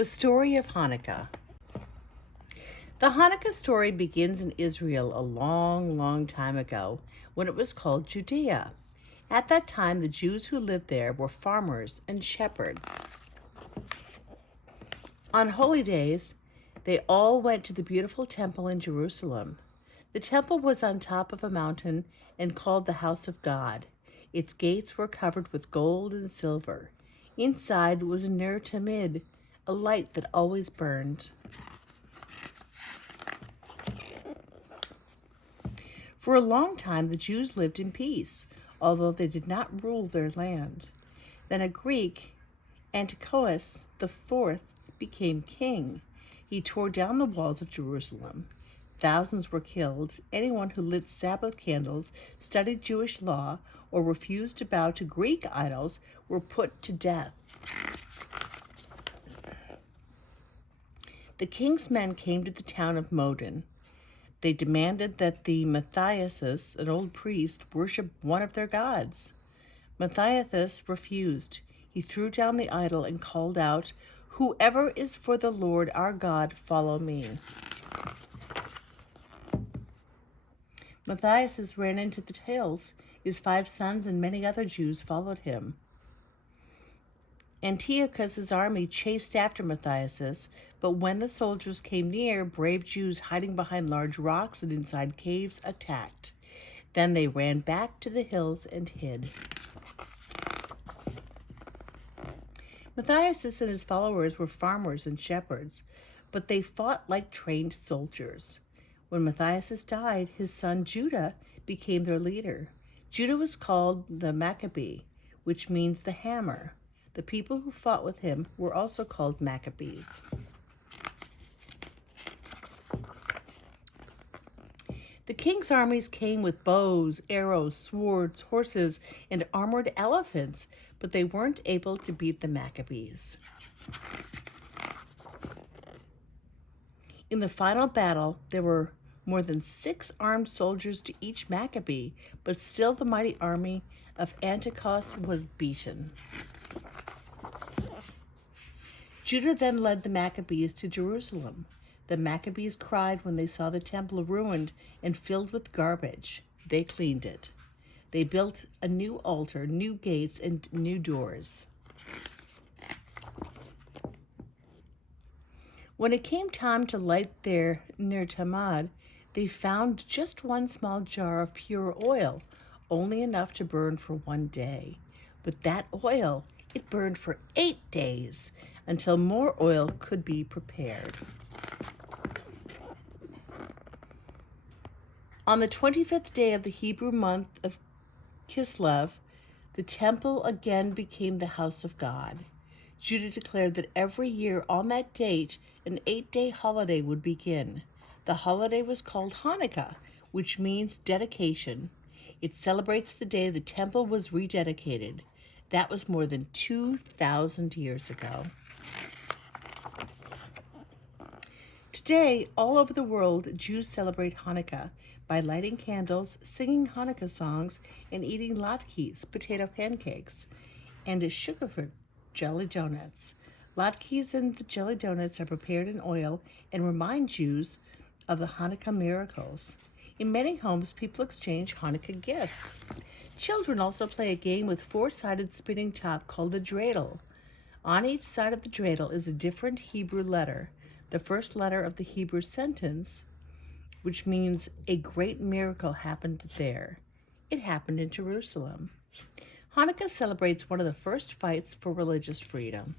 The Story of Hanukkah. The Hanukkah story begins in Israel a long, long time ago when it was called Judea. At that time, the Jews who lived there were farmers and shepherds. On holy days, they all went to the beautiful temple in Jerusalem. The temple was on top of a mountain and called the House of God. Its gates were covered with gold and silver. Inside was a ner tamid, a light that always burned. For a long time, the Jews lived in peace, although they did not rule their land. Then a Greek, Antiochus IV, became king. He tore down the walls of Jerusalem. Thousands were killed. Anyone who lit Sabbath candles, studied Jewish law, or refused to bow to Greek idols were put to death. The king's men came to the town of Modin. They demanded that the Matthias, an old priest, worship one of their gods. Matthias refused. He threw down the idol and called out, "Whoever is for the Lord our God, follow me." Matthias ran into the hills. His 5 sons and many other Jews followed him. Antiochus's army chased after Matthias, but when the soldiers came near, brave Jews hiding behind large rocks and inside caves attacked. Then they ran back to the hills and hid. Matthias and his followers were farmers and shepherds, but they fought like trained soldiers. When Matthias died, his son Judah became their leader. Judah was called the Maccabee, which means the hammer. The people who fought with him were also called Maccabees. The king's armies came with bows, arrows, swords, horses, and armored elephants, but they weren't able to beat the Maccabees. In the final battle, there were more than 6 armed soldiers to each Maccabee, but still the mighty army of Antiochus was beaten. Judah then led the Maccabees to Jerusalem. The Maccabees cried when they saw the temple ruined and filled with garbage. They cleaned it. They built a new altar, new gates, and new doors. When it came time to light their ner tamid, they found just one small jar of pure oil, only enough to burn for 1 day. But that oil, it burned for 8 days until more oil could be prepared. On the 25th day of the Hebrew month of Kislev, the temple again became the house of God. Judah declared that every year on that date, an 8-day holiday would begin. The holiday was called Hanukkah, which means dedication. It celebrates the day the temple was rededicated. That was more than 2,000 years ago. Today, all over the world, Jews celebrate Hanukkah by lighting candles, singing Hanukkah songs, and eating latkes, potato pancakes, and sugar-free jelly donuts. Latkes and the jelly donuts are prepared in oil and remind Jews of the Hanukkah miracles. In many homes, people exchange Hanukkah gifts. Children also play a game with 4-sided spinning top called a dreidel. On each side of the dreidel is a different Hebrew letter, the first letter of the Hebrew sentence, which means a great miracle happened there. It happened in Jerusalem. Hanukkah celebrates one of the first fights for religious freedom.